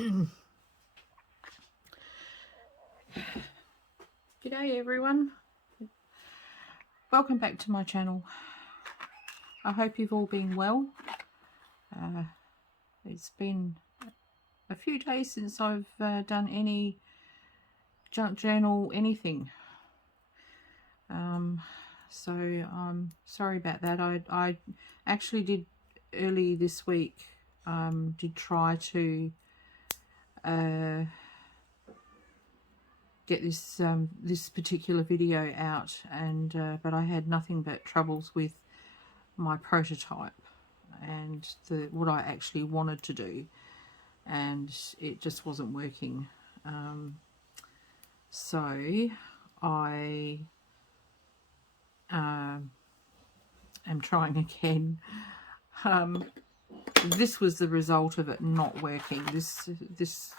G'day everyone, welcome back to my channel. I hope you've all been well. It's been a few days since I've done any junk journal anything, so I'm sorry about that. I actually did early this week, did try to get this particular video out, and but I had nothing but troubles with my prototype and what I actually wanted to do, and it just wasn't working. So I am trying again. This was the result of it not working. This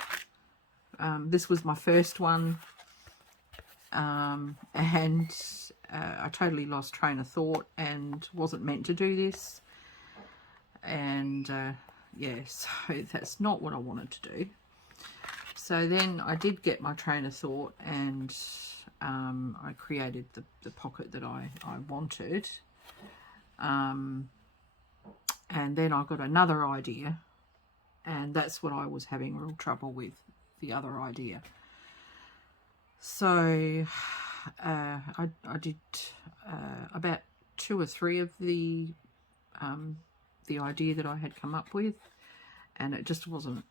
was my first one, and I totally lost train of thought and wasn't meant to do this, and yeah, so that's not what I wanted to do. So then I did get my train of thought, and I created the pocket that I wanted, and then I got another idea, and that's what I was having real trouble with, the other idea. So I did about 2 or 3 of the idea that I had come up with, and it just wasn't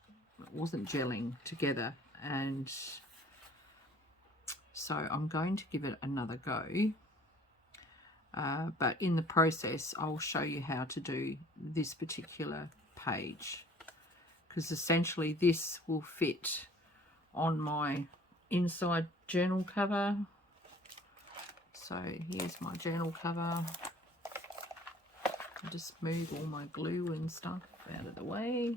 gelling together, and so I'm going to give it another go, but in the process I'll show you how to do this particular page, because essentially this will fit on my inside journal cover. So here's my journal cover. I'll just move all my glue and stuff out of the way.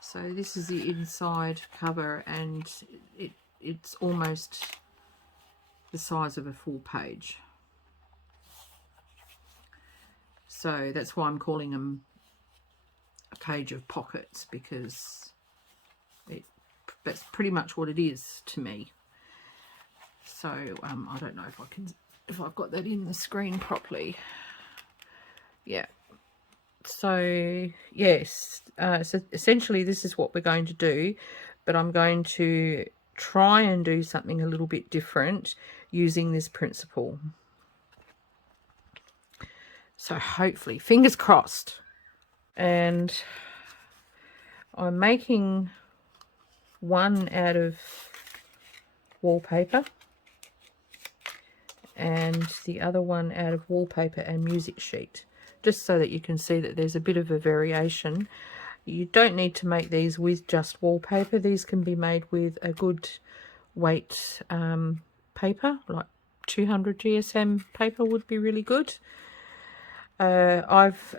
So this is the inside cover, and it's almost the size of a full page. So that's why I'm calling them a page of pockets, because that's pretty much what it is to me. So I don't know if I've got that in the screen properly. Yeah. So yes, so essentially this is what we're going to do, but I'm going to try and do something a little bit different using this principle. So hopefully, fingers crossed. And I'm making one out of wallpaper and the other one out of wallpaper and music sheet, just so that you can see that there's a bit of a variation. You don't need to make these with just wallpaper. These can be made with a good weight paper, like 200 GSM paper would be really good. I've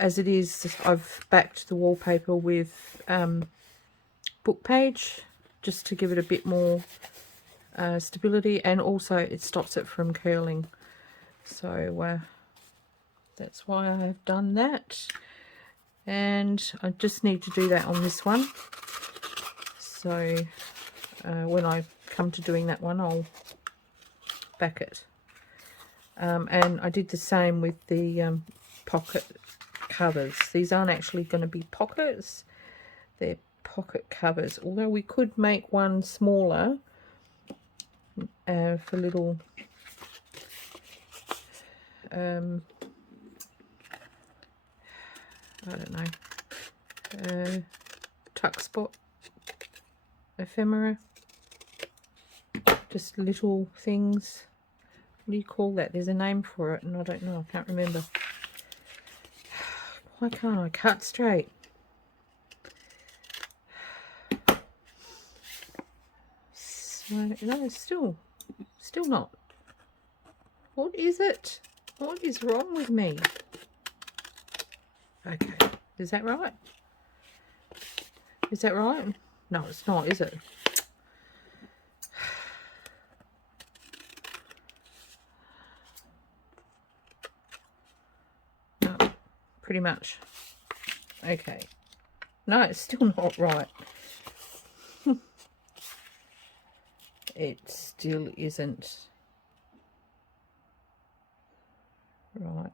backed the wallpaper with book page, just to give it a bit more stability, and also it stops it from curling. So that's why I have done that, and I just need to do that on this one. So when I come to doing that one, I'll back it. And I did the same with the pocket covers. These aren't actually going to be pockets, they're pocket covers, although we could make one smaller for little I don't know, tuck spot ephemera, just little things. What do you call that? There's a name for it and I don't know, I can't remember. Why can't I cut straight? So, no, still not. What is it? What is wrong with me? Okay, is that right? Is that right? No, it's not, is it? No, pretty much. Okay. No, it's still not right. it still isn't right.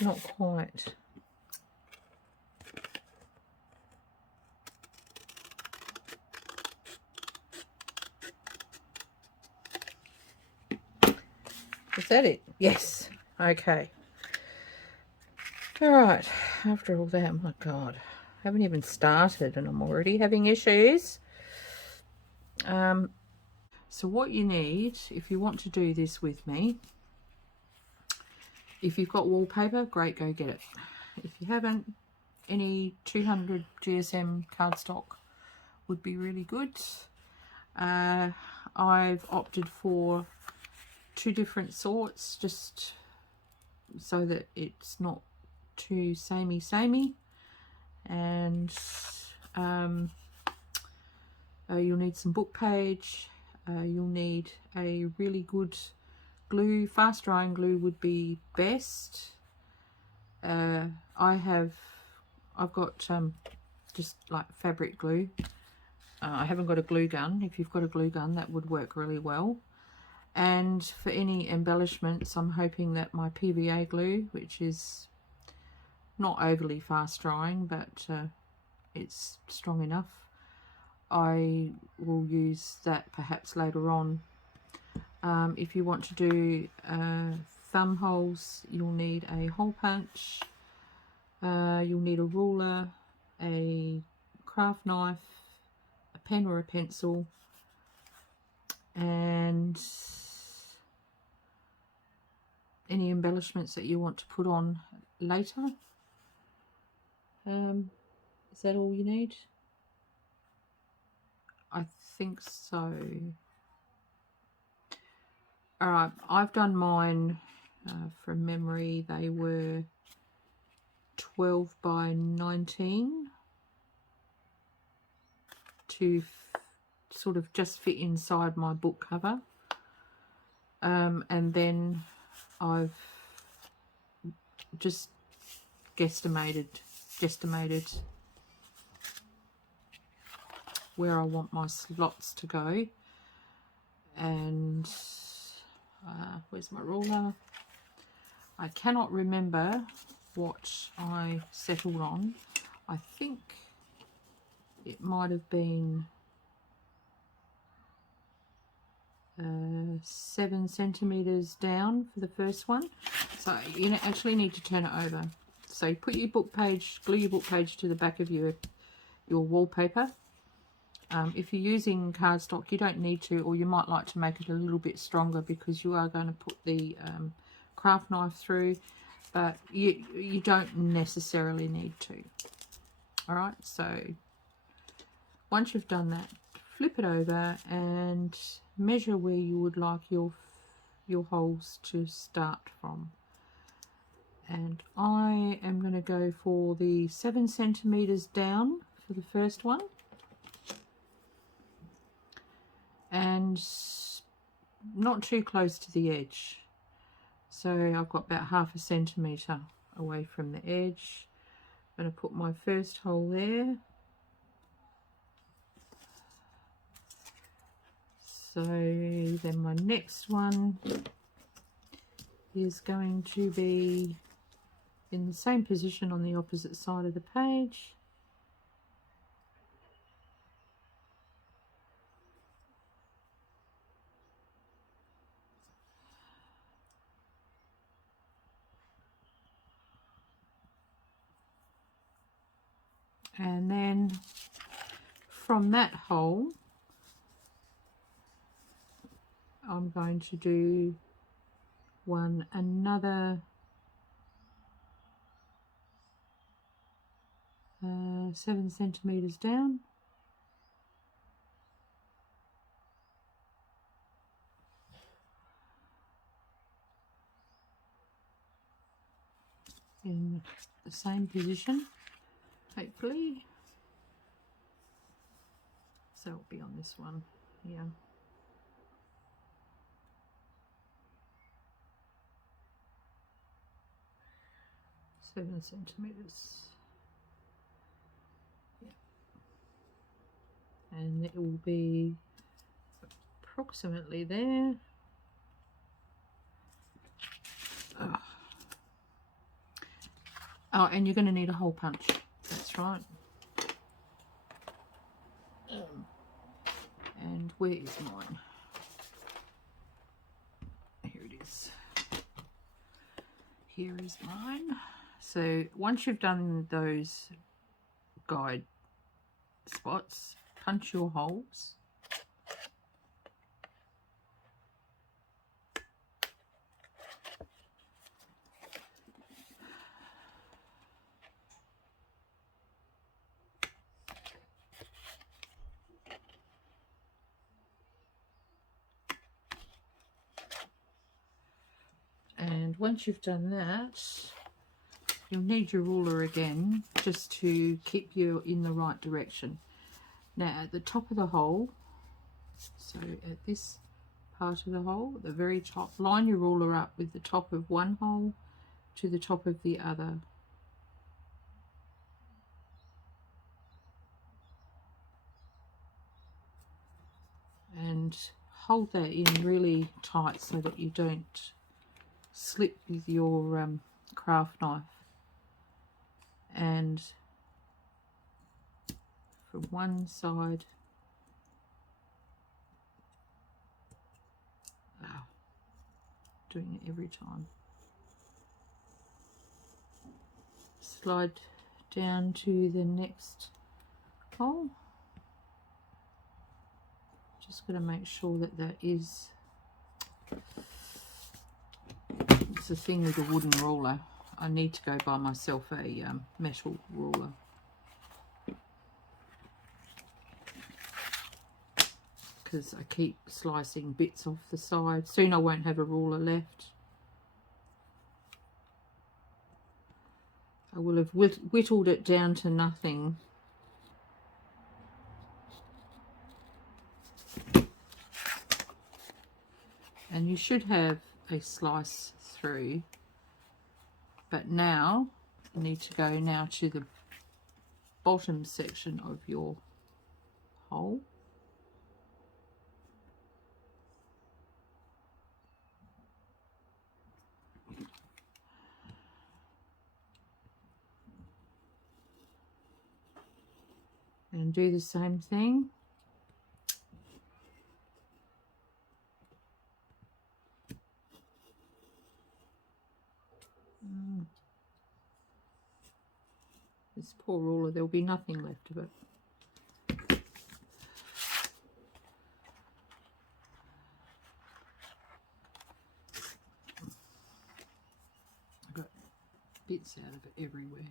Not quite. Is that it? Yes. Okay. All right. After all that, my God, I haven't even started and I'm already having issues. So what you need, if you want to do this with me, if you've got wallpaper, great, go get it. If you haven't, any 200 GSM cardstock would be really good. I've opted for 2 different sorts just so that it's not too samey. And you'll need some book page. You'll need a really good glue. Fast drying glue would be best. I've got just like fabric glue. I haven't got a glue gun. If you've got a glue gun, that would work really well. And for any embellishments, I'm hoping that my PVA glue, which is not overly fast drying, but it's strong enough, I will use that perhaps later on. If you want to do thumb holes, you'll need a hole punch, you'll need a ruler, a craft knife, a pen or a pencil, and any embellishments that you want to put on later. Is that all you need? I think so. Alright, I've done mine from memory. They were 12 by 19 to sort of just fit inside my book cover. And then I've just guesstimated where I want my slots to go. And where's my ruler? I cannot remember what I settled on. I think it might have been 7 centimeters down for the first one. So you actually need to turn it over. So you put your book page, glue your book page to the back of your wallpaper. If you're using cardstock, you don't need to, or you might like to make it a little bit stronger because you are going to put the craft knife through, but you don't necessarily need to. All right, so once you've done that, flip it over and measure where you would like your holes to start from. And I am going to go for the 7 centimeters down for the first one, and not too close to the edge. So I've got about ½ centimeter away from the edge. I'm going to put my first hole there. So then my next one is going to be in the same position on the opposite side of the page. And then from that hole, I'm going to do another 7 centimeters down. In the same position, hopefully. So it'll be on this one here. Seven centimeters. Yeah. And it will be approximately there. Oh, and you're going to need a hole punch. That's right. And where is mine? Here it is. Here is mine. So once you've done those guide spots, punch your holes. And once you've done that, you'll need your ruler again just to keep you in the right direction. Now at the top of the hole, so at this part of the hole, at the very top, line your ruler up with the top of one hole to the top of the other. And hold that in really tight so that you don't slip with your craft knife. And from one side, doing it every time, slide down to the next hole. Just got to make sure that that is, it's the thing with a wooden ruler, I need to go buy myself a metal ruler. Because I keep slicing bits off the side. Soon I won't have a ruler left. I will have whittled it down to nothing. And you should have a slice through. But now you need to go now to the bottom section of your hole. And do the same thing. This poor ruler, there'll be nothing left of it. I've got bits out of it everywhere.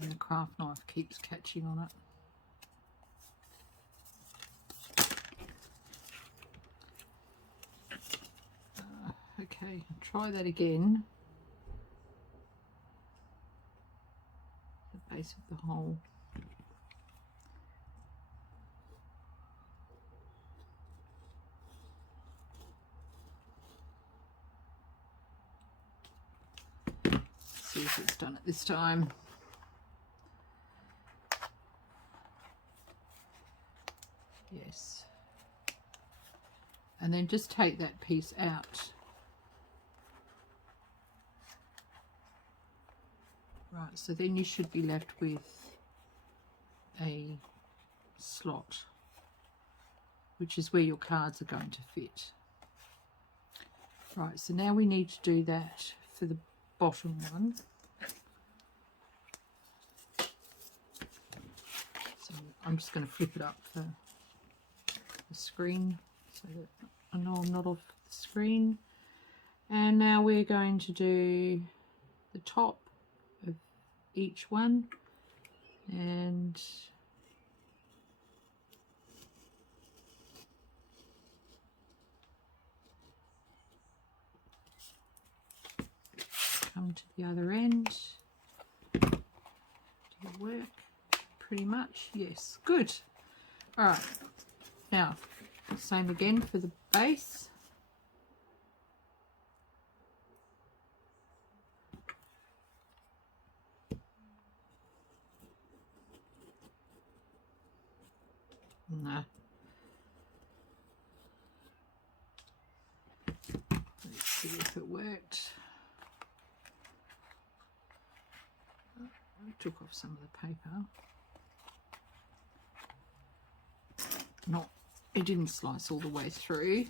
And the craft knife keeps catching on it. Okay, try that again. The base of the hole. See if it's done it this time. Yes. And then just take that piece out. Right, so then you should be left with a slot, which is where your cards are going to fit. Right, so now we need to do that for the bottom one. So I'm just going to flip it up for the screen so that I know I'm not off the screen. And now we're going to do the top of each one, and come to the other end. Did it work? Pretty much, yes. Good. All right. Now, same again for the base. No. it worked. I took off some of the paper. It didn't slice all the way through.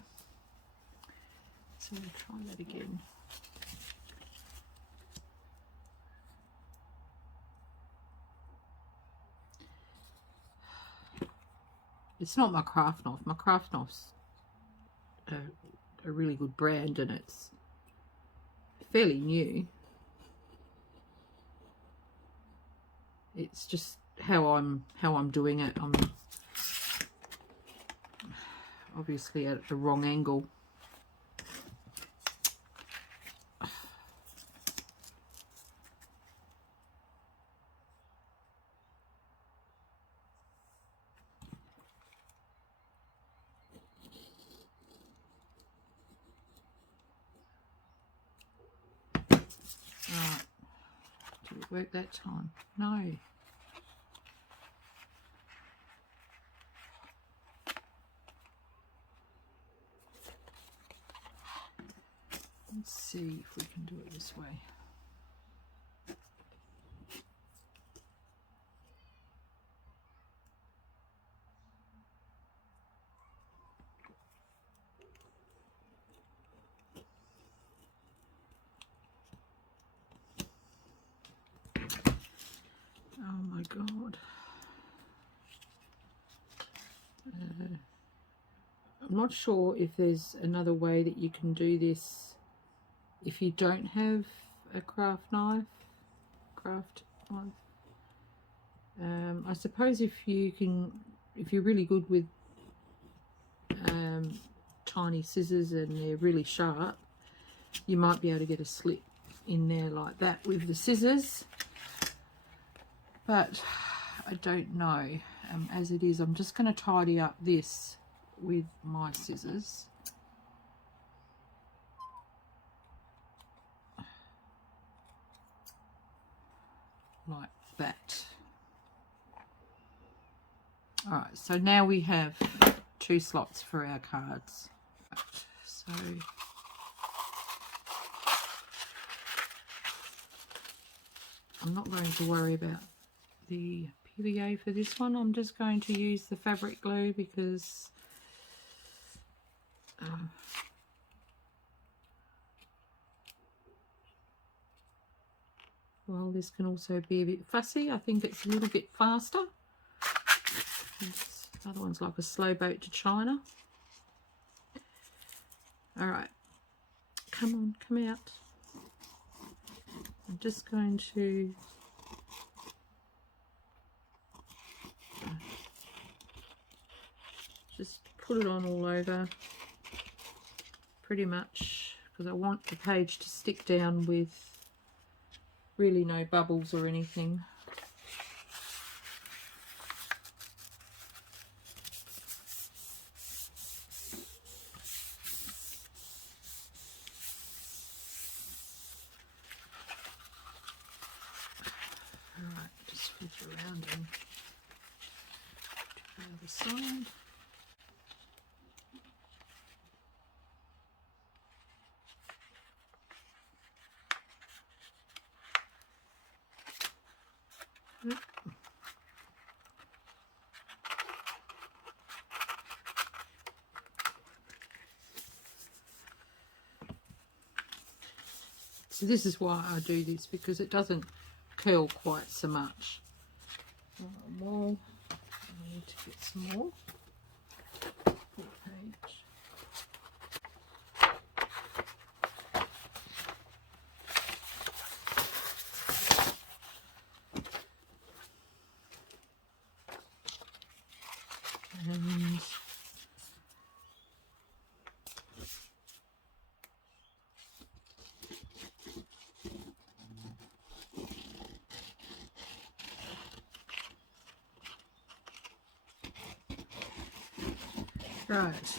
So we'll try that again. It's not my craft knife. My craft knife's a really good brand, and it's fairly new. It's just how I'm doing it. I'm obviously at the wrong angle. Right. Did it work that time? No. Let's see if we can do it this way. Oh my God. I'm not sure if there's another way that you can do this if you don't have a craft knife. I suppose if you're really good with tiny scissors and they're really sharp, you might be able to get a slit in there like that with the scissors, but I don't know. As it is, I'm just going to tidy up this with my scissors. Like that. Alright, so now we have 2 slots for our cards. So I'm not going to worry about the PVA for this one. I'm just going to use the fabric glue because well, this can also be a bit fussy. I think it's a little bit faster. This other one's like a slow boat to China. Alright, come on, come out. I'm just going to just put it on all over pretty much, because I want the page to stick down with really no bubbles or anything. Alright, just flip it around and do the other side. So this is why I do this, because it doesn't curl quite so much. More. I need to get some more. Full page. And right.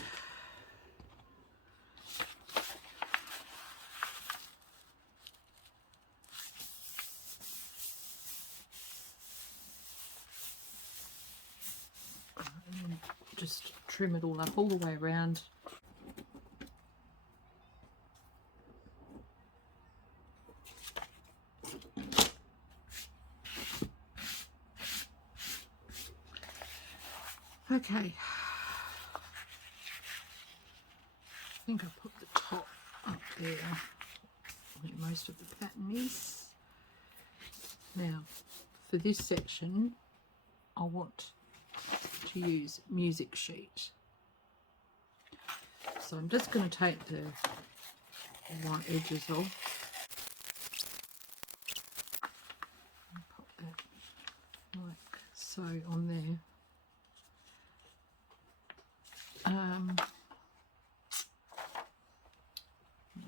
And just trim it all up all the way around. Okay. I think I put the top up there where most of the pattern is. Now, for this section, I want to use music sheet. So I'm just going to take the white edges off. And pop that like so on there.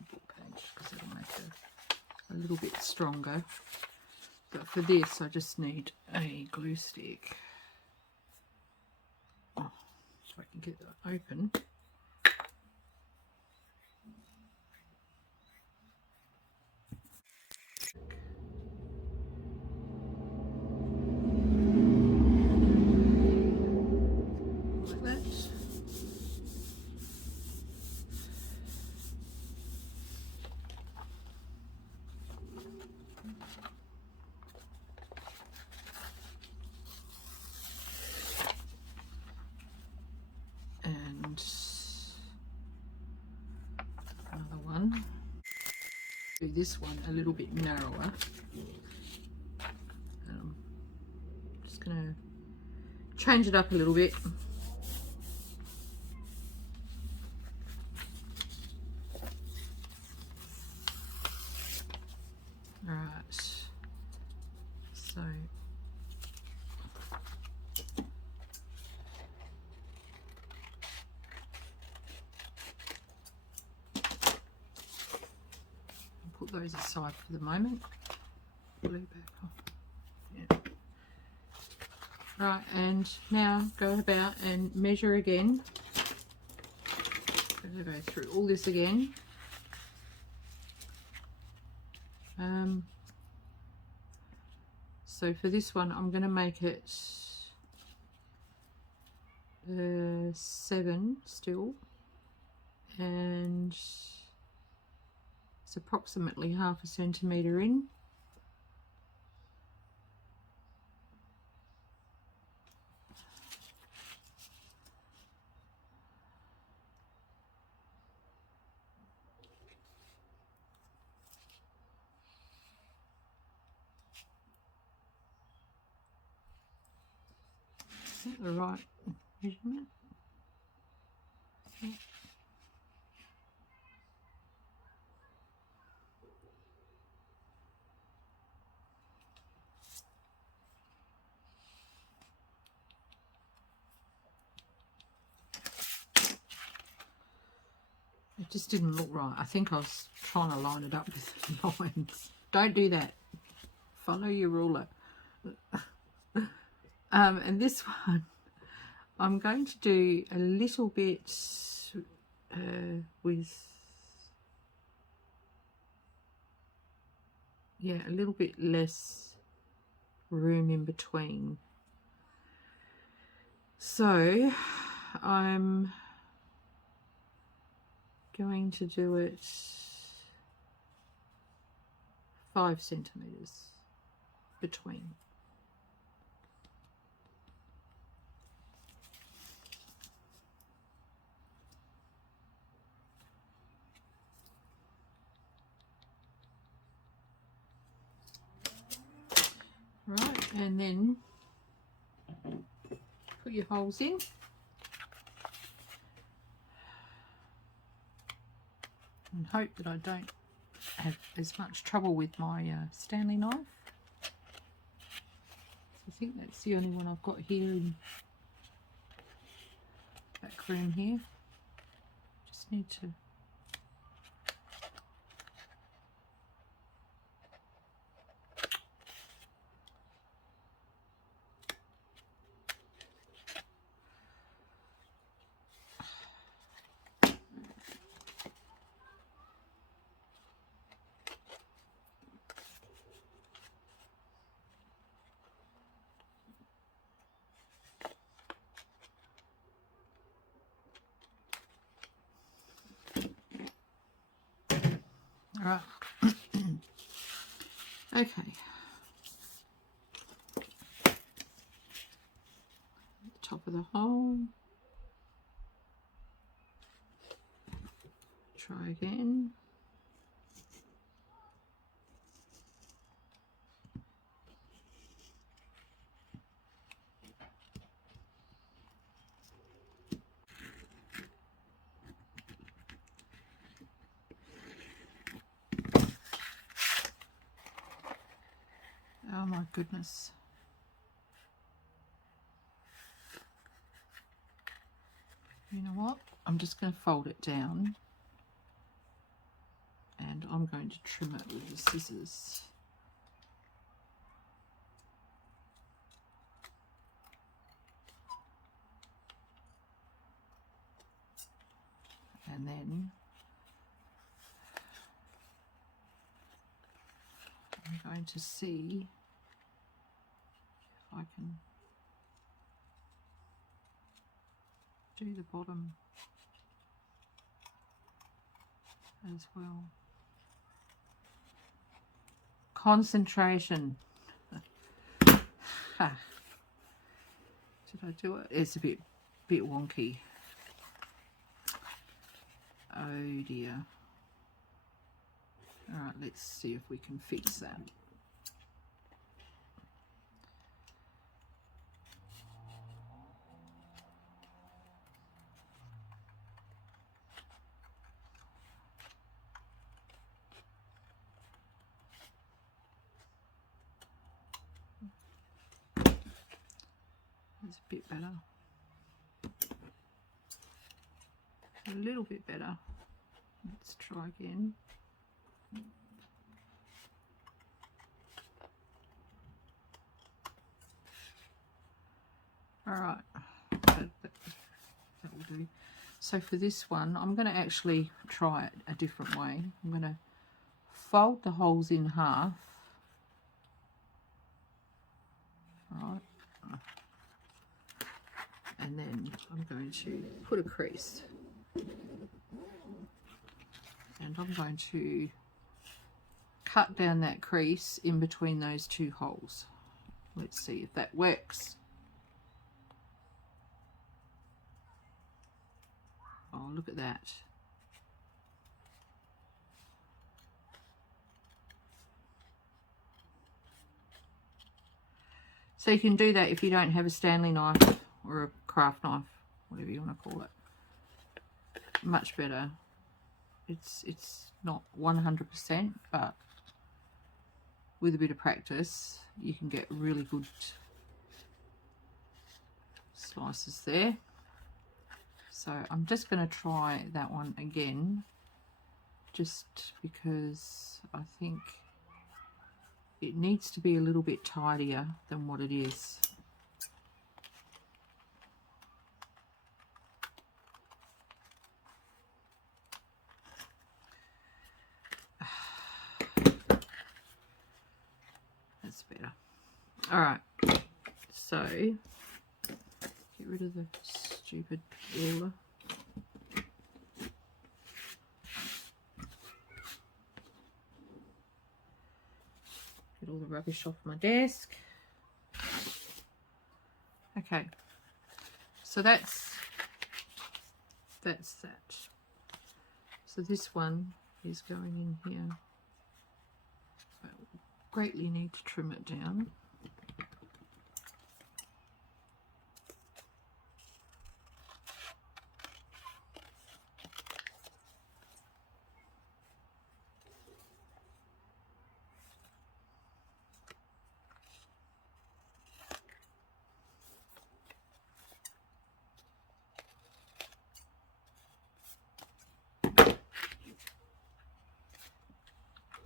Book page, because it'll make it a little bit stronger. But for this, I just need a glue stick. Oh, if I can get that open. Like that. And another one. Do this one a little bit narrower. Just going to change it up a little bit. Right, so I'll put those aside for the moment. Glue back off. Yeah. Right, and now go about and measure again. I'm going to go through all this again. So for this one, I'm going to make it 7 still, and it's approximately ½ centimetre in. Is that the right measurement? Yeah. It just didn't look right. I think I was trying to line it up with the lines. Don't do that. Follow your ruler. And this one, I'm going to do a little bit with, yeah, a little bit less room in between. So I'm going to do it 5 centimetres between. Right, and then put your holes in. And hope that I don't have as much trouble with my Stanley knife. I think that's the only one I've got here in the back room here. Just need to right. Okay. top of the hole. Try again. Oh my goodness. You know what? I'm just going to fold it down and I'm going to trim it with the scissors. And then I'm going to see if I can do the bottom as well. Concentration. Ah. Did I do it? It's a bit wonky. Oh dear. All right, let's see if we can fix that. It's a bit better. A little bit better. Let's try again. All right, that will do. So for this one, I'm going to actually try it a different way. I'm going to fold the holes in half. All right. And then I'm going to put a crease. And I'm going to cut down that crease in between those two holes. Let's see if that works. Oh, look at that. So you can do that if you don't have a Stanley knife or a craft knife, whatever you want to call it. Much better. It's not 100%, but with a bit of practice, you can get really good slices there. So I'm just going to try that one again, just because I think it needs to be a little bit tidier than what it is. That's better. All right, so get rid of the stupid ruler. Get all the rubbish off my desk. Okay, so that's that. So this one is going in here. I greatly need to trim it down.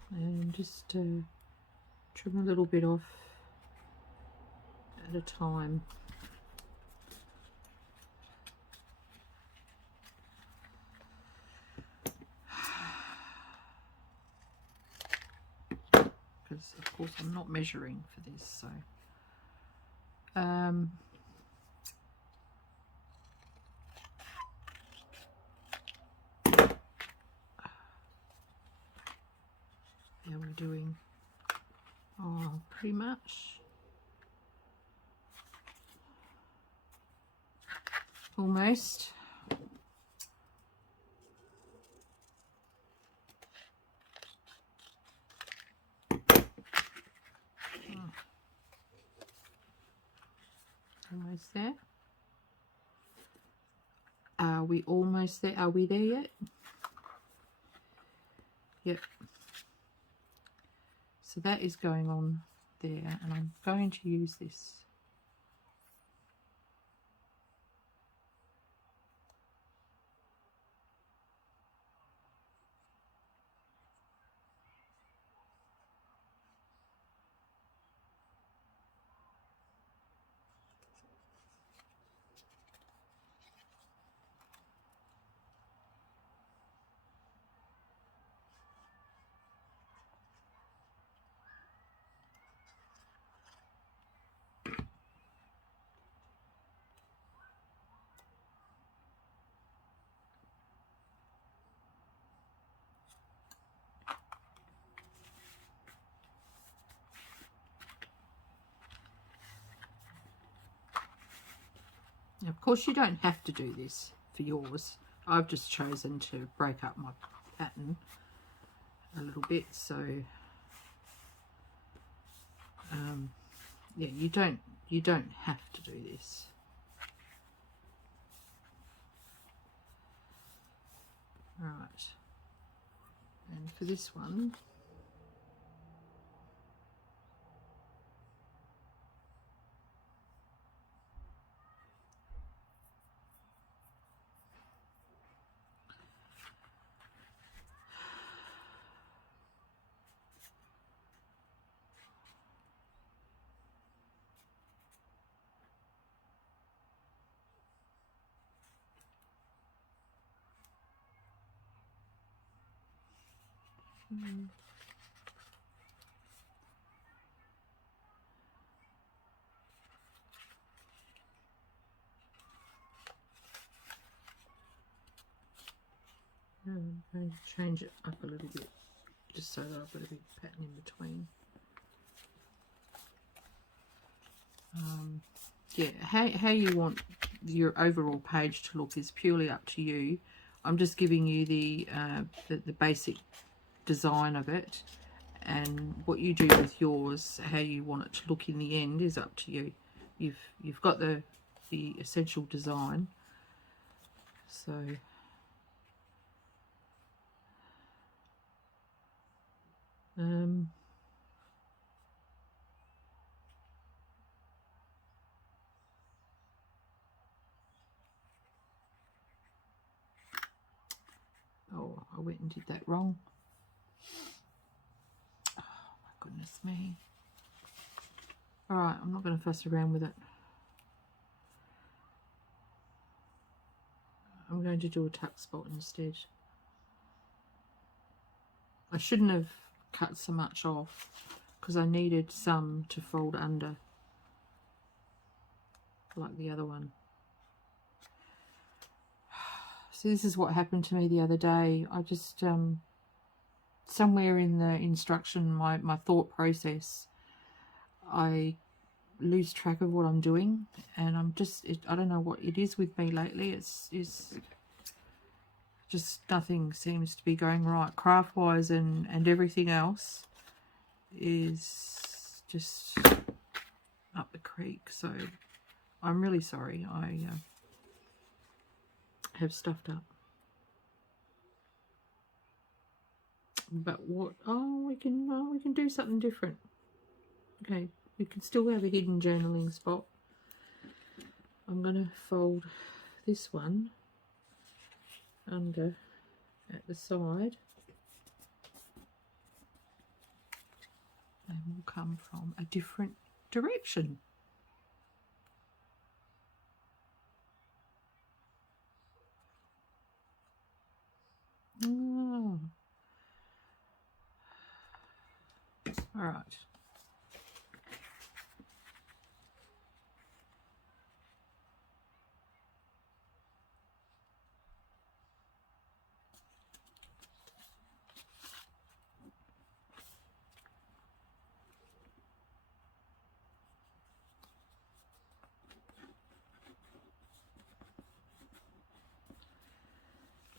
And just trim a little bit off at a time. Because of course I'm not measuring for this, so yeah, we're doing pretty much almost. Almost there. Are we almost there? Are we there yet? Yep. So that is going on there, and I'm going to use this. Now, of course, you don't have to do this for yours. I've just chosen to break up my pattern a little bit, so yeah, you don't have to do this. Right, and for this one, I'm going to change it up a little bit, just so that I've got a big pattern in between. Yeah, how you want your overall page to look is purely up to you. I'm just giving you the basic design of it, and what you do with yours, how you want it to look in the end, is up to you. You've got the essential design, so oh, I went and did that wrong. Oh my goodness me. All right, I'm not going to fuss around with it. I'm going to do a tuck spot instead. I shouldn't have cut so much off because I needed some to fold under like the other one. So this is what happened to me the other day. I just somewhere in the instruction, my thought process, I lose track of what I'm doing, and I'm just I don't know what it is with me lately. It's just nothing seems to be going right craft wise, and everything else is just up the creek. So I'm really sorry. I have stuffed up. But what? Oh, we can do something different. Okay, we can still have a hidden journaling spot. I'm gonna fold this one under at the side, and we'll come from a different direction. Oh. All right.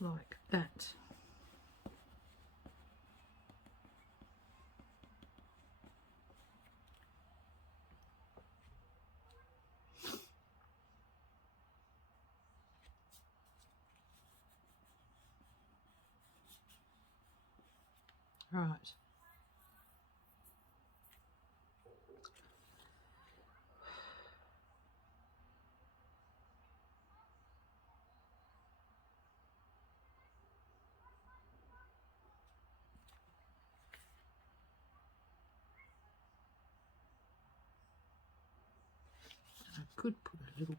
like that. Right. I could put a little,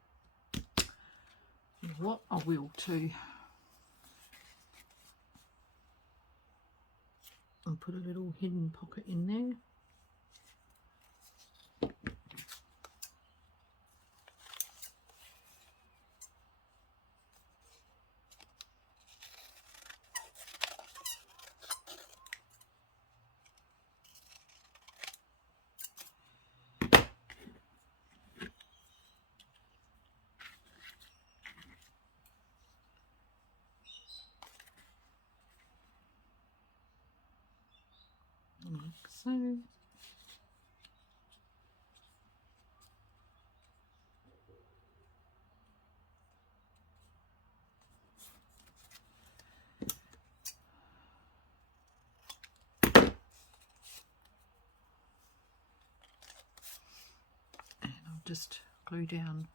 you know what, I will too. And put a little hidden pocket in there. Like so. And I'll just glue down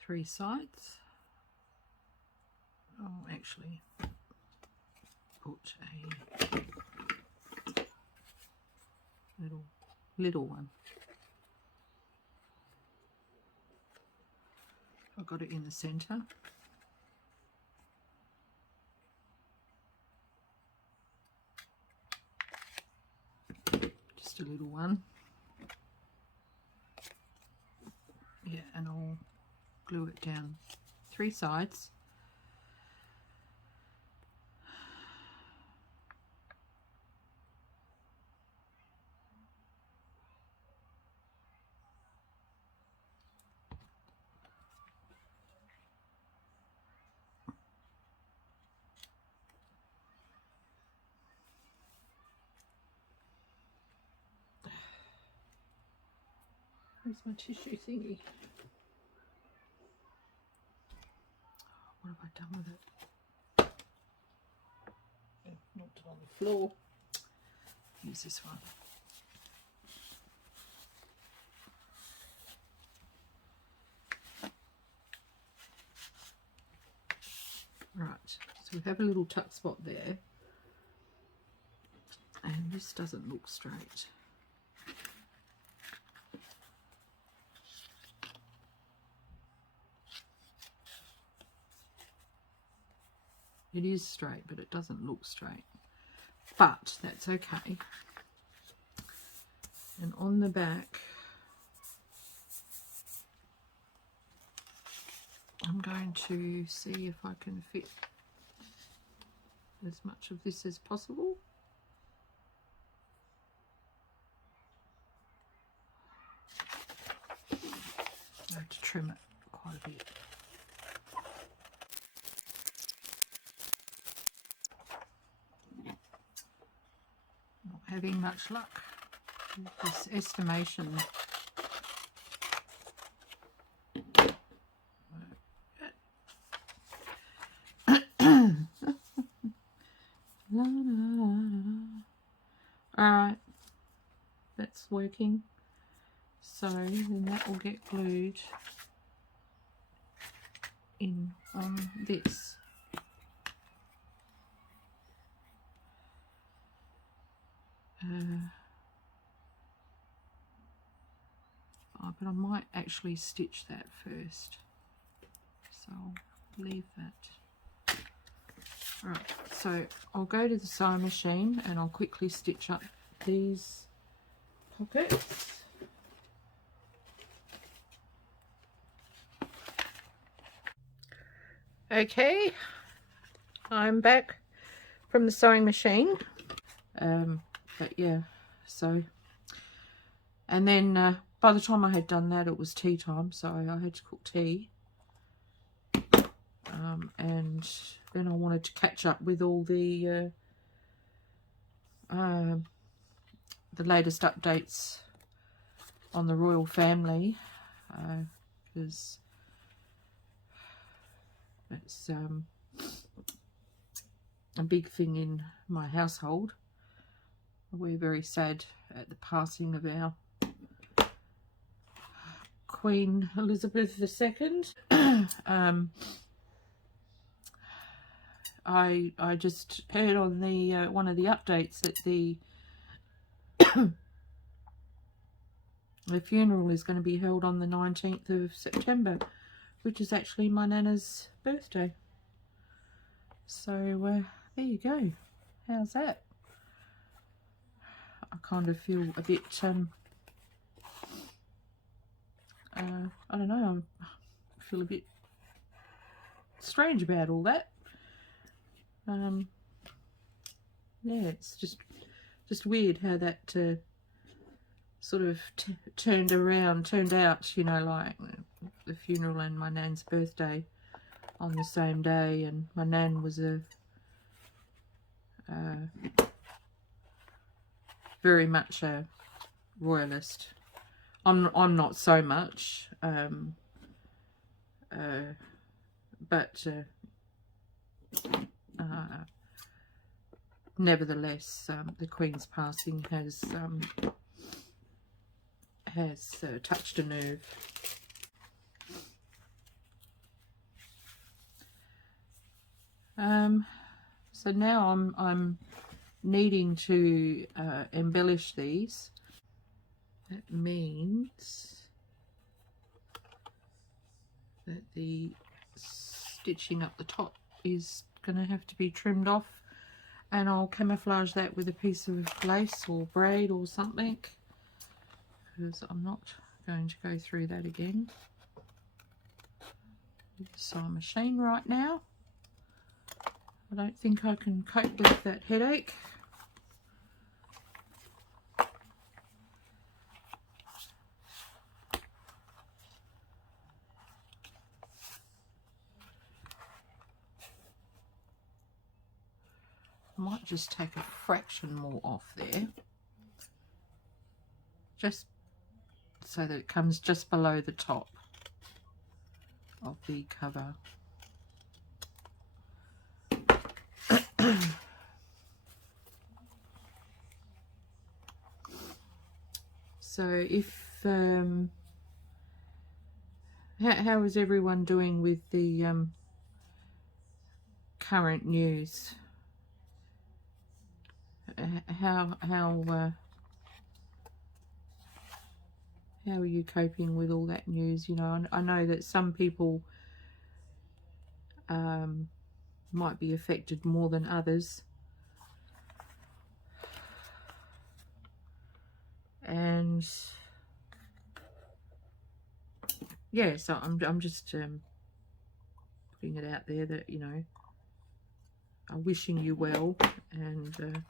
3 sides. I'll actually put a little one. I've got it in the center. Just a little one. Yeah, and I'll glue it down 3 sides. Where's my tissue thingy? What have I done with it? Knocked it on the floor. Use this one. Right, so we have a little tuck spot there, and this doesn't look straight. It is straight, but it doesn't look straight. But that's okay. And on the back, I'm going to see if I can fit as much of this as possible. I have to trim it quite a bit. Not having much luck with this estimation. Alright, that's working. So then that will get glued in on this. But I might actually stitch that first. So I'll leave that. Alright, so I'll go to the sewing machine and I'll quickly stitch up these pockets. Okay, I'm back from the sewing machine. But yeah, so, and then by the time I had done that, it was tea time, so I had to cook tea. and then I wanted to catch up with all the latest updates on the royal family, because it's a big thing in my household. We're very sad at the passing of our Queen Elizabeth II. I just heard on the one of the updates that the the funeral is going to be held on the 19th of September, which is actually my Nana's birthday. So there you go. How's that? I kind of feel a bit I don't know, I feel a bit strange about all that. Yeah, it's just weird how that sort of turned out, you know, like the funeral and my nan's birthday on the same day, and my nan was a very much a royalist. I'm not so much, but nevertheless, the Queen's passing has touched a nerve. So now I'm needing to embellish these. That means that the stitching up the top is going to have to be trimmed off, and I'll camouflage that with a piece of lace or braid or something, because I'm not going to go through that again with the sewing machine right now. I don't think I can cope with that headache. I might just take a fraction more off there, just so that it comes just below the top of the cover. So if how is everyone doing with the current news? How are you coping with all that news? You know, I know that some people might be affected more than others, and yeah, so I'm just putting it out there that, you know, I'm wishing you well, and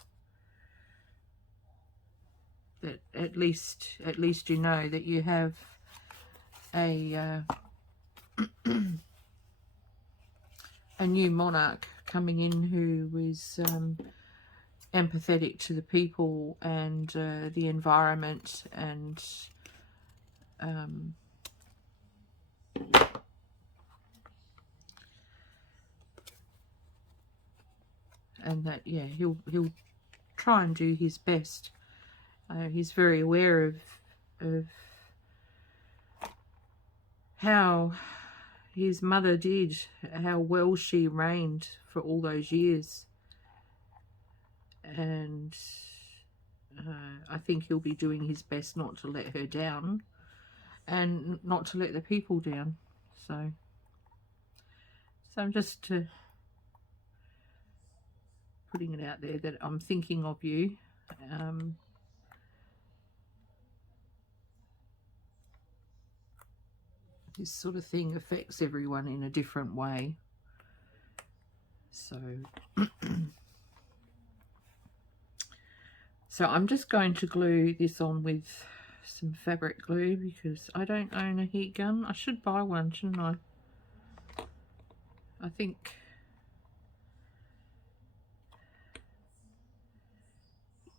that at least you know that you have a a new monarch coming in who is empathetic to the people and the environment, and that, yeah, he'll try and do his best. He's very aware of how his mother did, how well she reigned for all those years, and I think he'll be doing his best not to let her down and not to let the people down. So I'm just putting it out there that I'm thinking of you. This sort of thing affects everyone in a different way. So so I'm just going to glue this on with some fabric glue, because I don't own a heat gun. I should buy one, shouldn't I? I think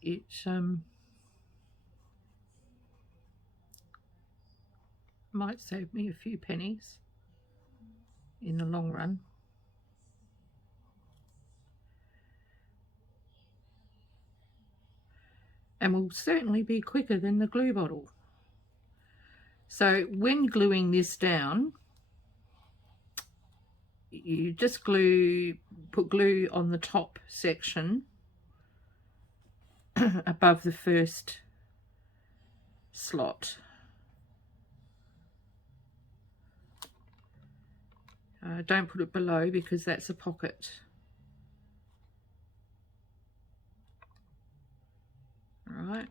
it might save me a few pennies in the long run. And will certainly be quicker than the glue bottle. So when gluing this down, you just put glue on the top section above the first slot. Don't put it below because that's a pocket. Alright,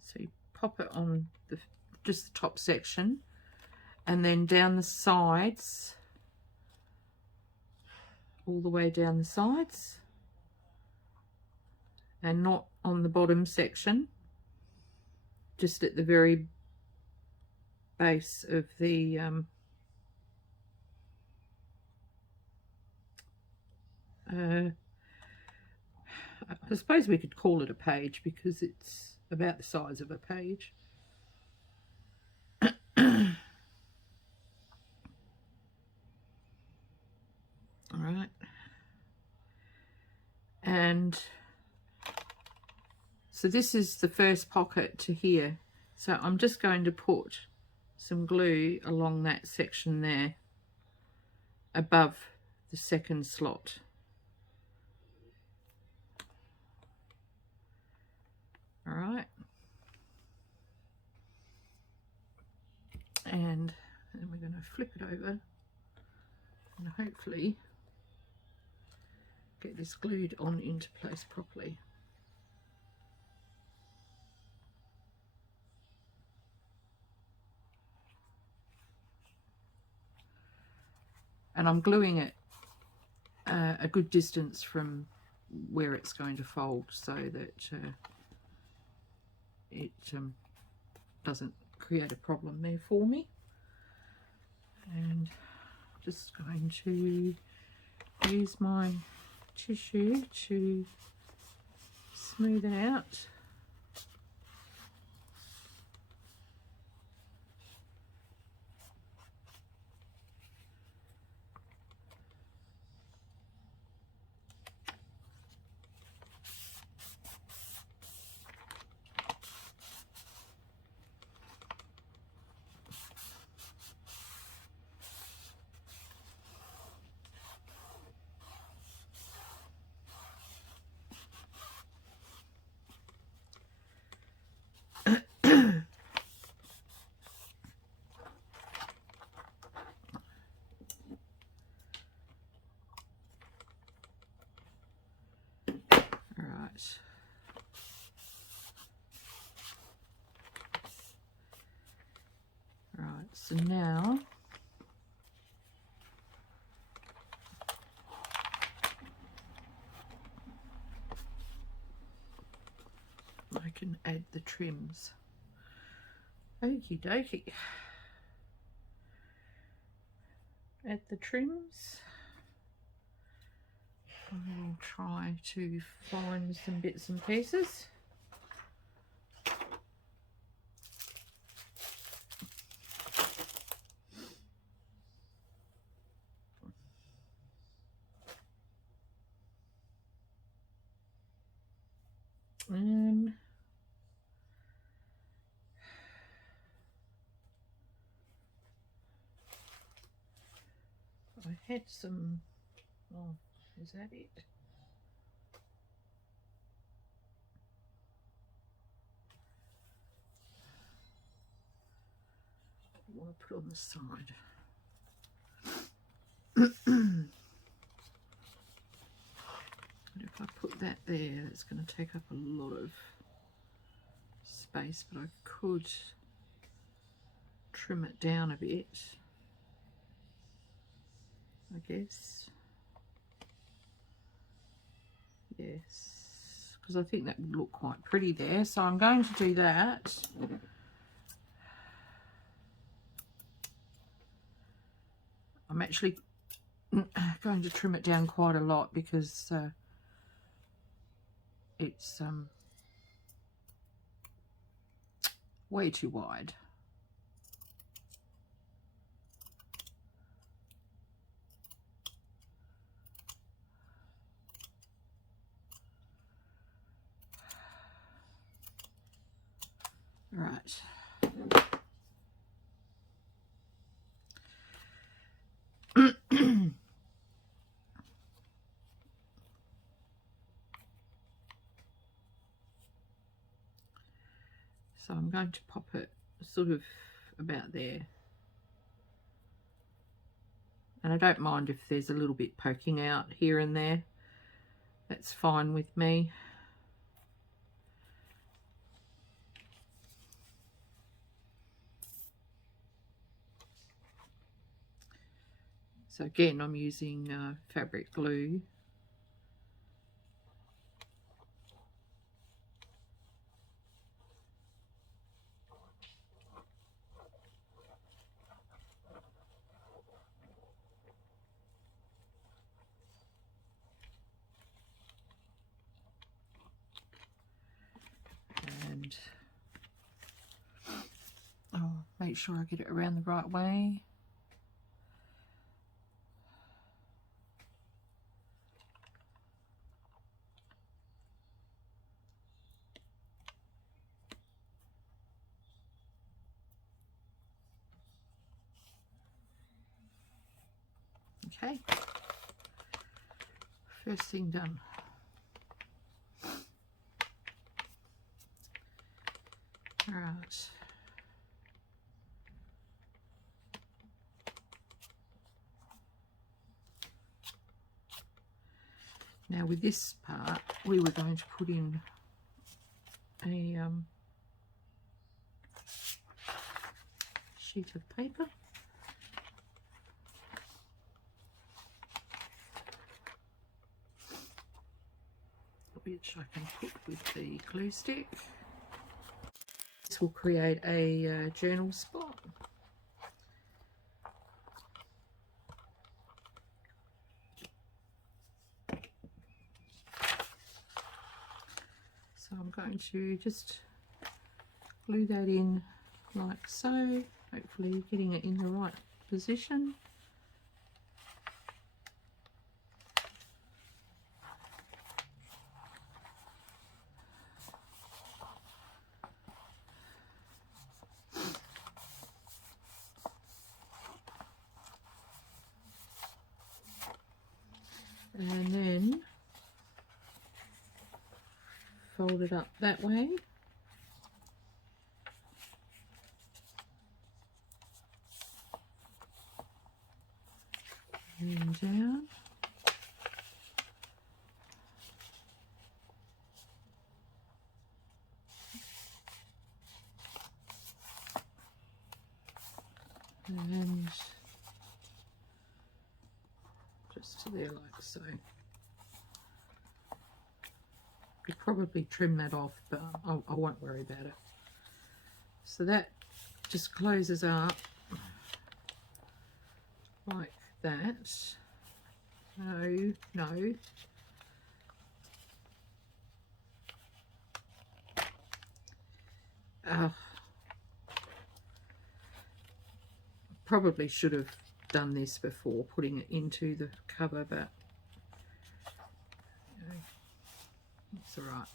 so you pop it on just the top section, and then down the sides, all the way down the sides, and not on the bottom section, just at the very base of the I suppose we could call it a page because it's about the size of a page. All right. And so this is the first pocket to here. So I'm just going to put some glue along that section there above the second slot. All right. And then we're going to flip it over and hopefully get this glued on into place properly. And I'm gluing it a good distance from where it's going to fold so that it doesn't create a problem there for me. And just going to use my tissue to smooth it out. Right, so now I can add the trims. Okie dokie. Add the trims. I'll try to find some bits and pieces. I had some, oh, is that it? I want to put on the side. But if I put that there, it's going to take up a lot of space, but I could trim it down a bit, I guess. Yes, because I think that would look quite pretty there. So I'm going to do that. I'm actually going to trim it down quite a lot because it's way too wide. Right. So I'm going to pop it sort of about there. And I don't mind if there's a little bit poking out here and there. That's fine with me. So again, I'm using fabric glue. And I'll make sure I get it around the right way. Okay, first thing done. All right. Now with this part, we were going to put in a sheet of paper. Which I can put with the glue stick. This will create a journal spot. So I'm going to just glue that in like so, hopefully getting it in the right position. And then fold it up that way. And down. And just to there like so. Could probably trim that off, but I won't worry about it. So that just closes up like that. No, no. Probably should have done this before putting it into the cover, but you know, it's all right.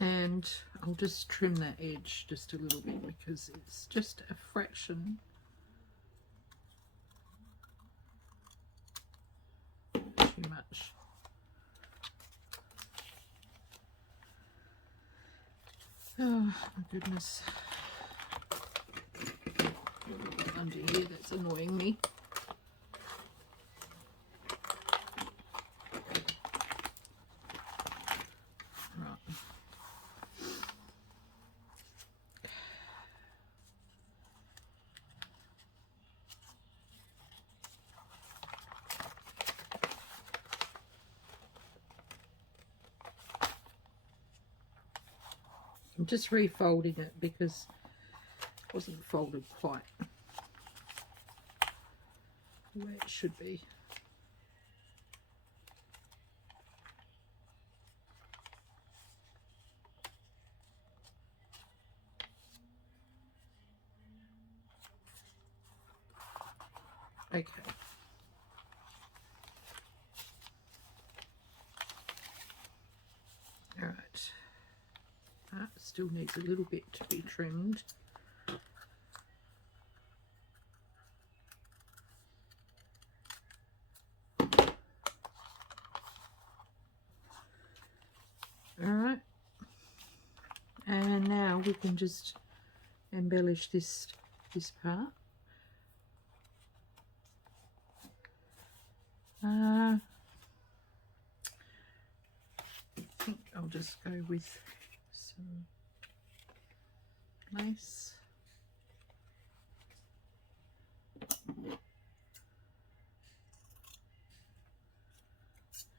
And I'll just trim that edge just a little bit because it's just a fraction too much. Oh my goodness. Under here, that's annoying me. I'm just refolding it because it wasn't folded quite the way it should be. Okay. All right. That still needs a little bit to be trimmed. All right. And now we can just embellish this part. I think I'll just go with some lace.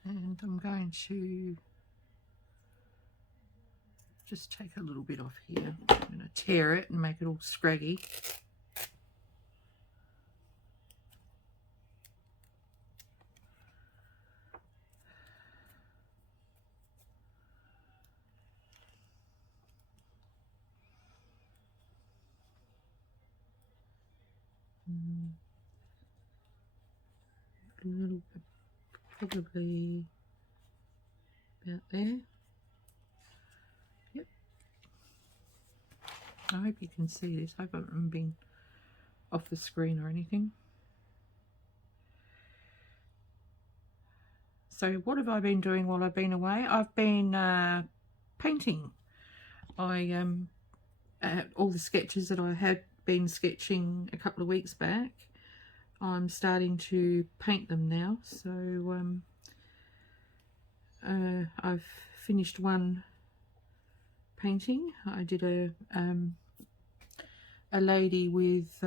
And I'm going to just take a little bit off here. I'm going to tear it and make it all scraggy. A little bit, probably about there. Yep. I hope you can see this. I hope I haven't been off the screen or anything. So what have I been doing while I've been away? I've been painting. I all the sketches that I had been sketching a couple of weeks back, I'm starting to paint them now. So I've finished one painting. I did a lady with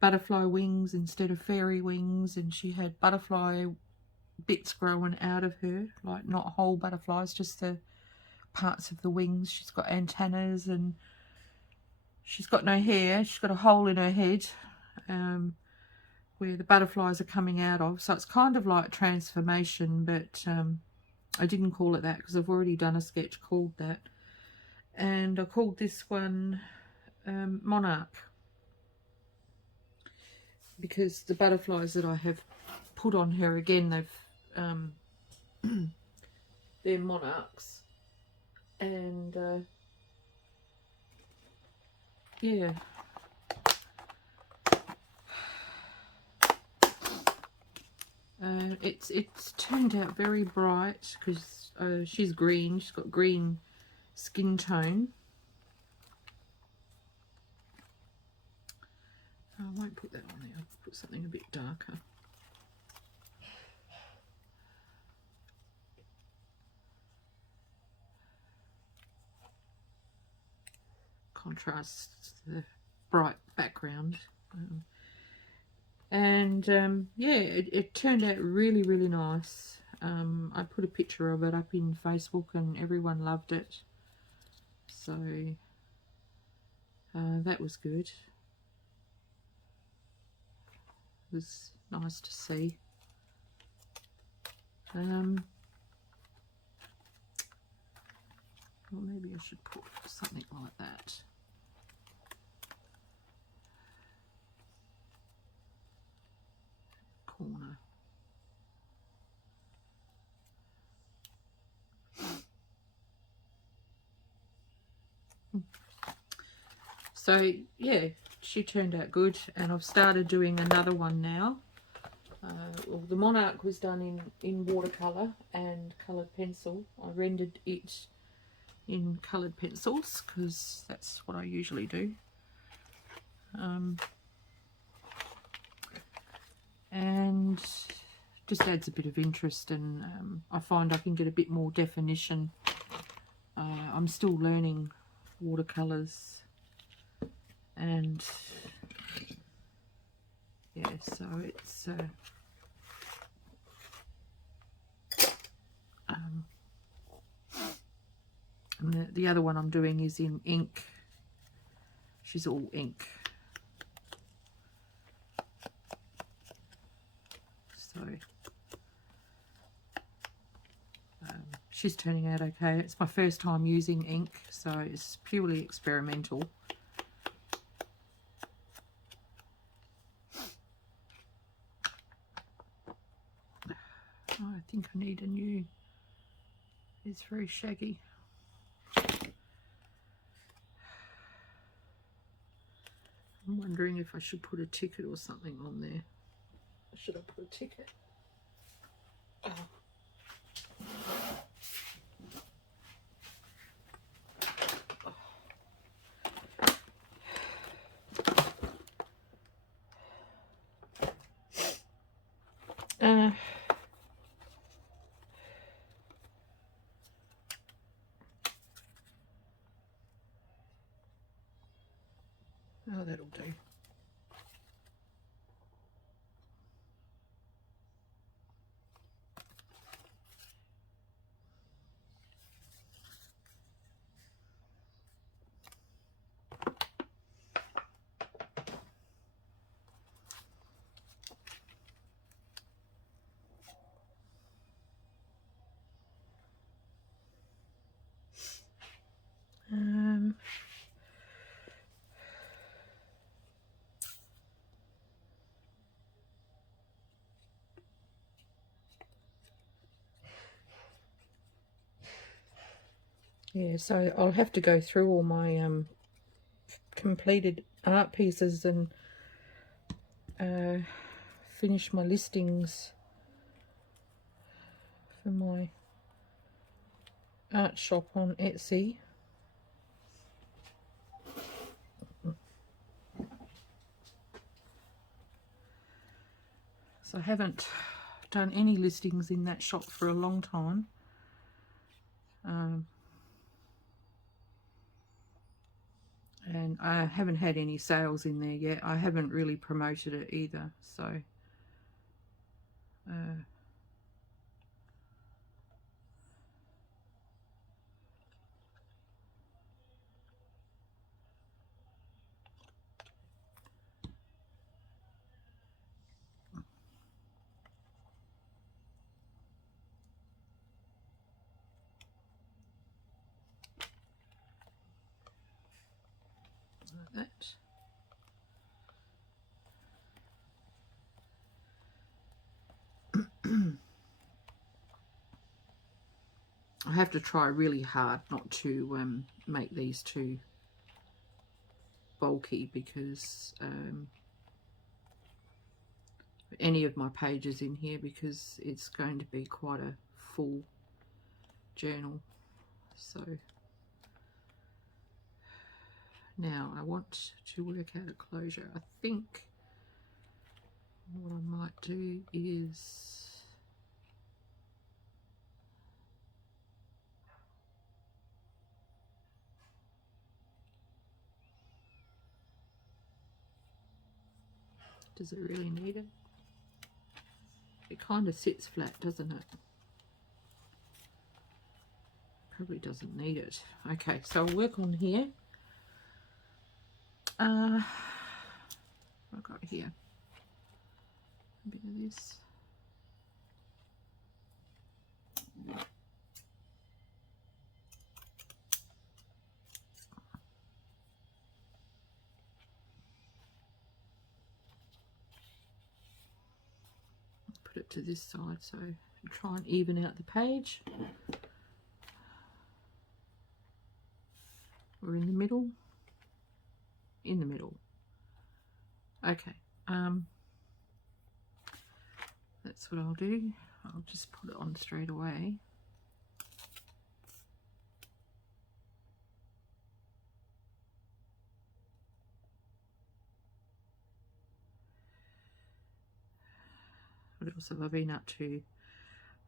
butterfly wings instead of fairy wings, and she had butterfly bits growing out of her, like not whole butterflies, just the parts of the wings. She's got antennas and she's got no hair. She's got a hole in her head where the butterflies are coming out of. So it's kind of like transformation, but I didn't call it that because I've already done a sketch called that. And I called this one Monarch, because the butterflies that I have put on her, again, they've they're monarchs. And yeah, it's turned out very bright because she's green. She's got green skin tone. I won't put that on there. I'll put something a bit darker. Contrasts the bright background. Yeah, it turned out really, really nice. I put a picture of it up in Facebook and everyone loved it. So that was good. It was nice to see. Well, maybe I should put something like that. Corner. So yeah, she turned out good, and I've started doing another one now. Well, the Monarch was done in watercolour and coloured pencil. I rendered it in coloured pencils because that's what I usually do. And just adds a bit of interest, and I find I can get a bit more definition. I'm still learning watercolours, and yeah, so it's The other one I'm doing is in ink. She's all ink. So she's turning out okay. It's my first time using ink, so it's purely experimental. Oh, I think I need a new. It's very shaggy. I'm wondering if I should put a ticket or something on there. Should I put a ticket? Oh. Oh, that'll do. Yeah, so I'll have to go through all my completed art pieces and finish my listings for my art shop on Etsy. So I haven't done any listings in that shop for a long time. And I haven't had any sales in there yet. I haven't really promoted it either, so like that. I have to try really hard not to make these too bulky, because any of my pages in here, because it's going to be quite a full journal. So now I want to work out a closure. I think what I might do is does it really need it? It kind of sits flat, doesn't it? Probably doesn't need it. Okay, so I'll work on here. I've got here a bit of this. Put it to this side, so try and even out the page. Or in the middle. In the middle. Okay. That's what I'll do. I'll just put it on straight away. What else have I been up to?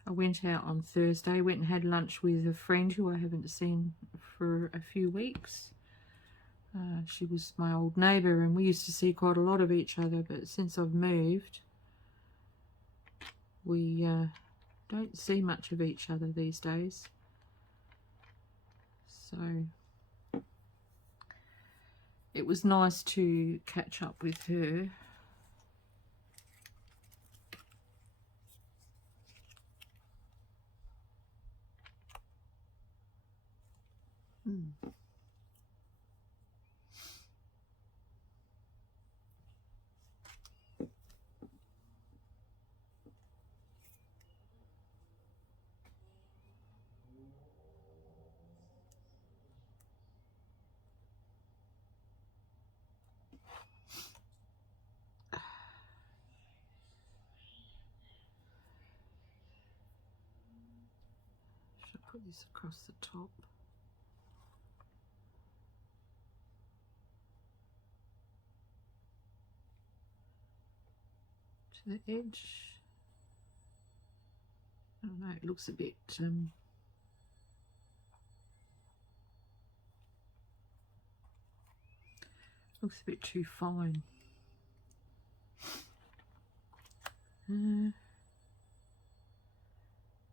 I went out on Thursday, went and had lunch with a friend who I haven't seen for a few weeks. She was my old neighbour, and we used to see quite a lot of each other, but since I've moved, we don't see much of each other these days. So it was nice to catch up with her. Should I put this across the top? To the edge. I don't know, it looks a bit too fine.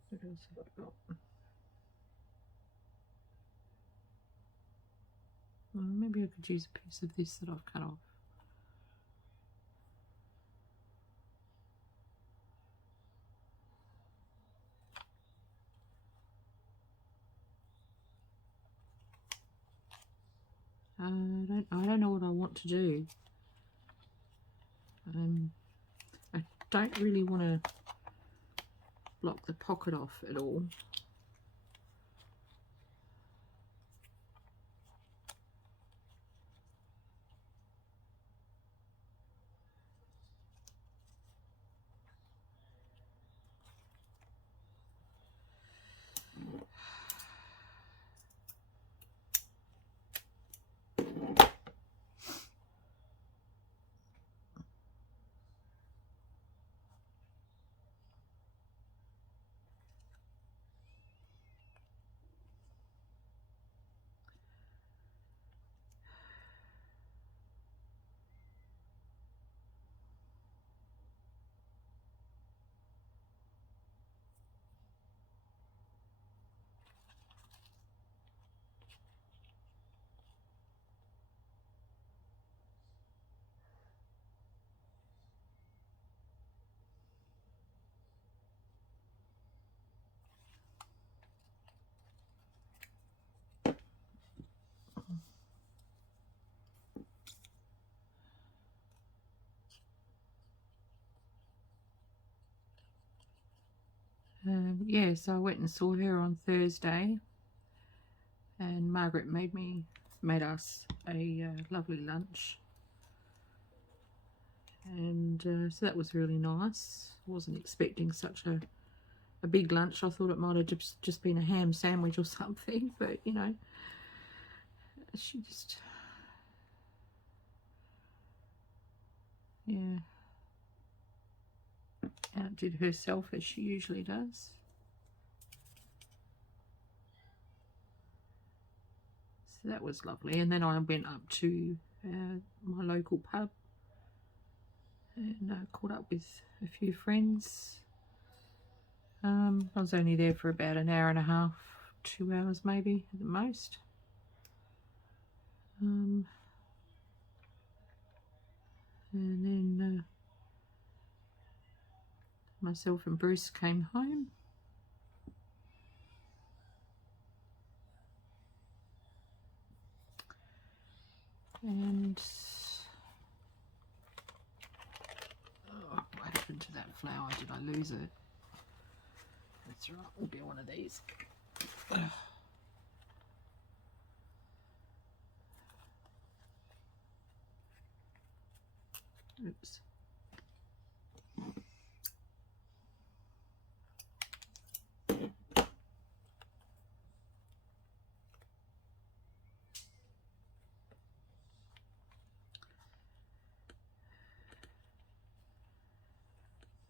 What else have I got? Well, maybe I could use a piece of this that I've cut off. I don't know what I want to do. I don't really want to block the pocket off at all. Yeah, so I went and saw her on Thursday, and Margaret made us a lovely lunch, and so that was really nice. I wasn't expecting such a big lunch. I thought it might have just been a ham sandwich or something, but you know, she just, yeah, outdid herself as she usually does. So that was lovely. And then I went up to my local pub and caught up with a few friends. I was only there for about an hour and a half, 2 hours maybe at the most. And then myself and Bruce came home. And oh, what happened to that flower? Did I lose it? That's right, we'll get one of these. Oops.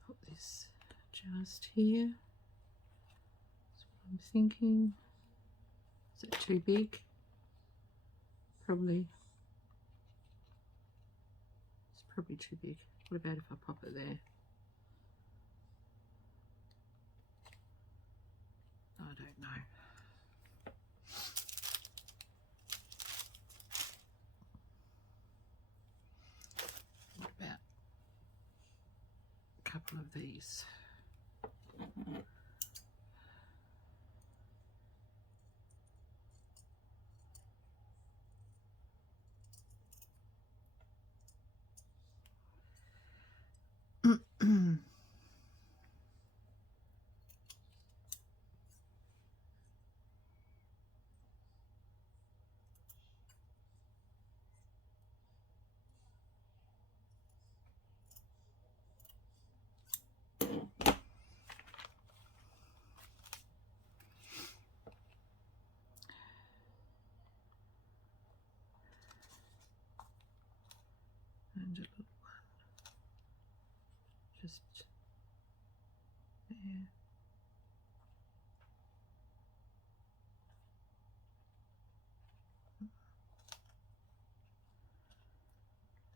Put this just here. That's what I'm thinking. Is it too big? Probably. It's probably too big. What about if I pop it there? I don't know. couple of these. And a little one just there.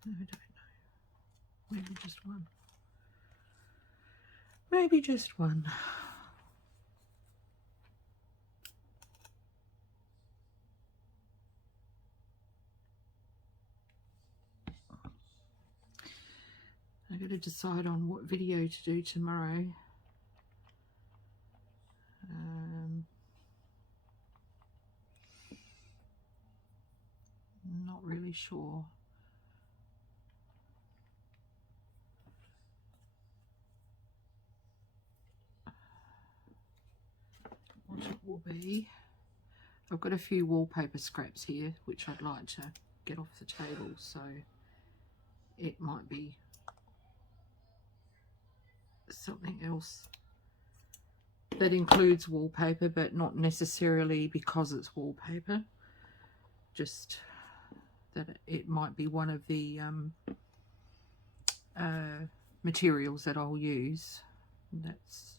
I don't know. Maybe just one. Maybe just one. I've got to decide on what video to do tomorrow. Not really sure. What it will be. I've got a few wallpaper scraps here which I'd like to get off the table, so it might be something else that includes wallpaper, but not necessarily because it's wallpaper, just that it might be one of the materials that I'll use. That's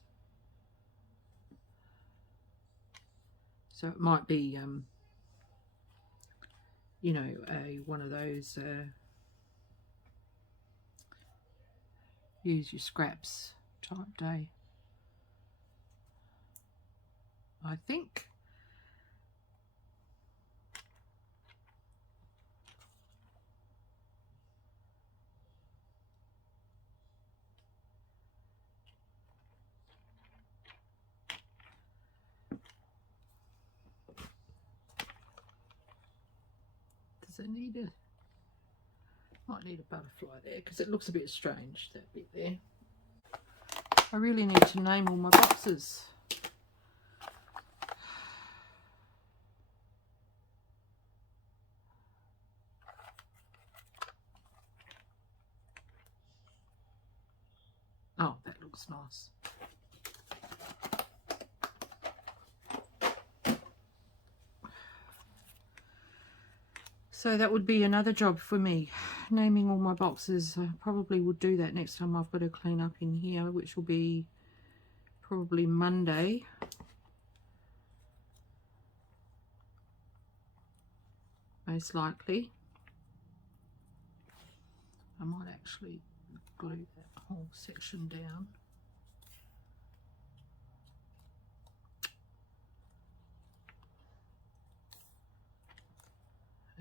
so it might be you know, one of those use your scraps type day, I think. Does it need a, might need a butterfly there because it looks a bit strange, that bit there. I really need to name all my boxes. Oh, that looks nice. So that would be another job for me, naming all my boxes. I probably would do that next time I've got to clean up in here, which will be probably Monday. Most likely. I might actually glue that whole section down.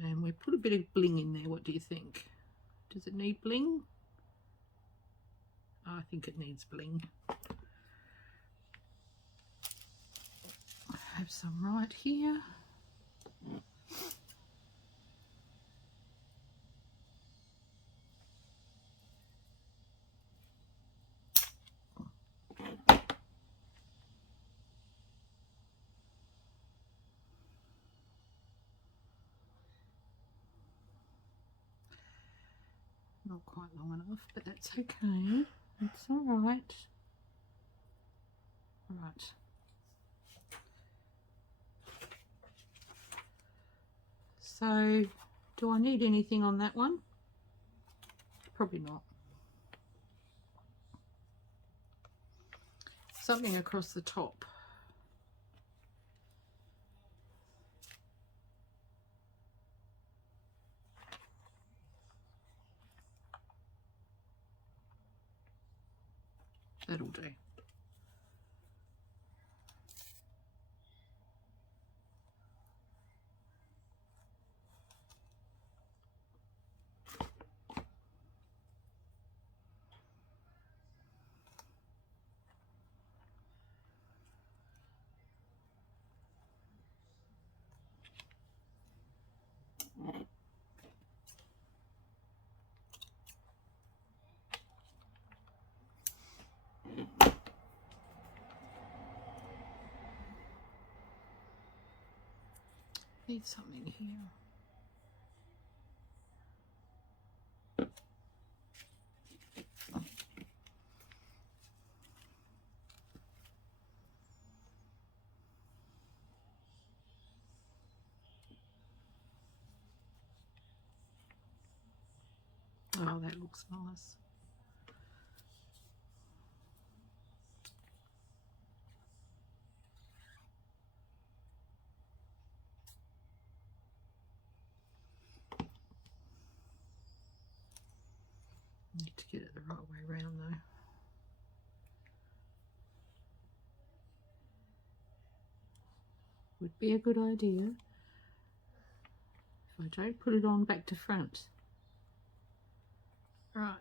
And we put a bit of bling in there. What do you think? Does it need bling? I think it needs bling. I have some right here. Not quite long enough, but that's okay. It's all right. Right. So, do I need anything on that one? Probably not. Something across the top. That'll do. need something here. Oh, that looks nice. Need to get it the right way around though. Would be a good idea if I don't put it on back to front. Right.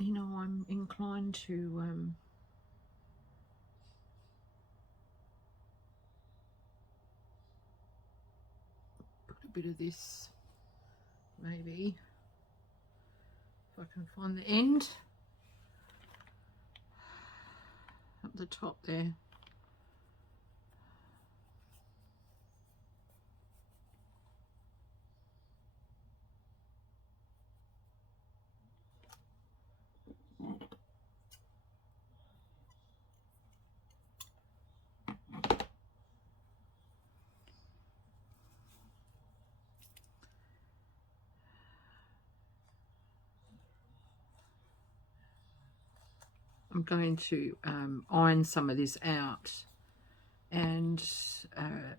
You know, I'm inclined to put a bit of this, maybe, if I can find the end, up the top there. I'm going to iron some of this out and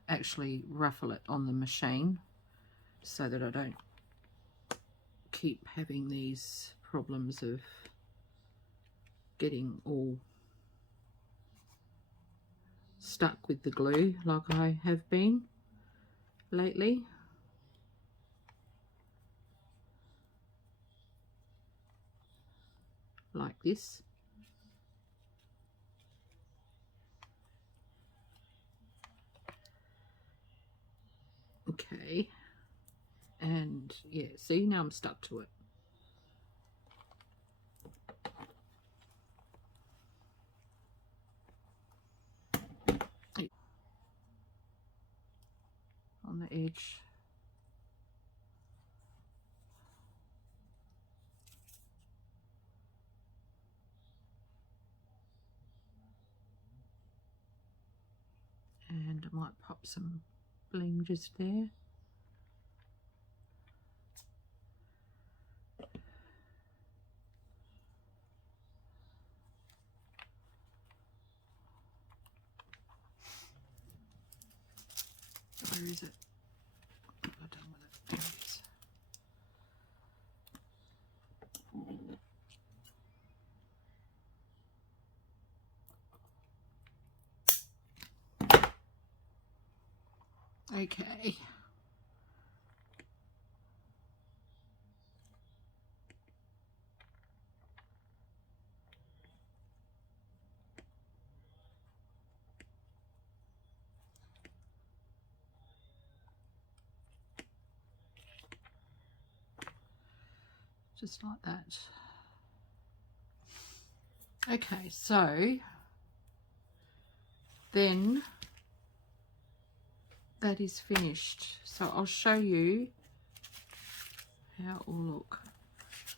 actually ruffle it on the machine so that I don't keep having these problems of getting all stuck with the glue like I have been lately. Like this. Okay, and yeah, see, now I'm stuck to it. On the edge. And I might pop some bling just there. Where is it? What have I done with it? There it is. Okay. Just like that. Okay, so then that is finished. So I'll show you how it will look.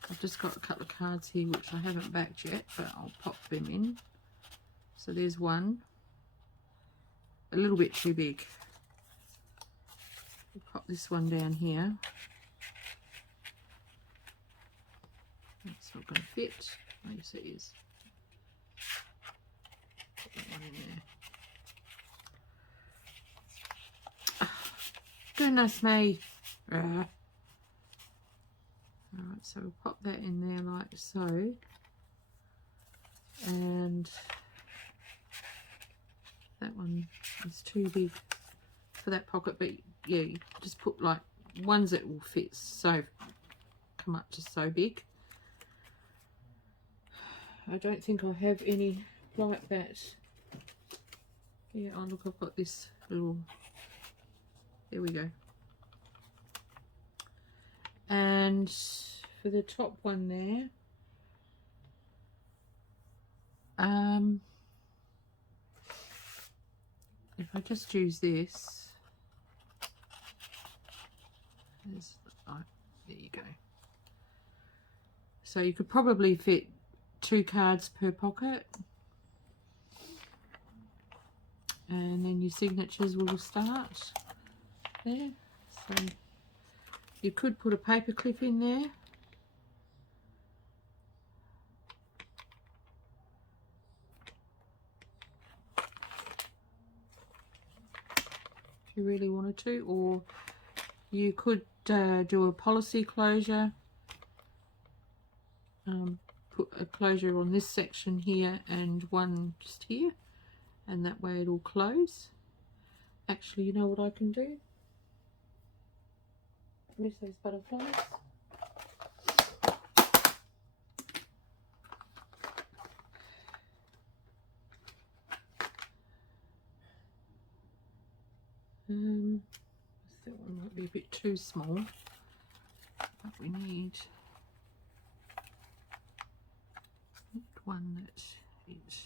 I've just got a couple of cards here which I haven't backed yet, but I'll pop them in. So there's one, a little bit too big. We'll pop this one down here. It's not going to fit. Oh, yes, it is. Put that one in there. Oh, goodness me. Alright, so we'll pop that in there like so. And that one is too big for that pocket, but yeah, you just put like ones that will fit, so come up to so big. I don't think I have any like that Yeah, oh look, I've got this little, there we go. And for the top one there, if I just use this, oh, there you go. So you could probably fit 2 cards per pocket, and then your signatures will start there. So you could put a paper clip in there. If you really wanted to, or you could do a policy closure, put a closure on this section here and one just here, and that way it'll close. Actually, you know what I can do? Where's those butterflies? That one might be a bit too small, but we need one that is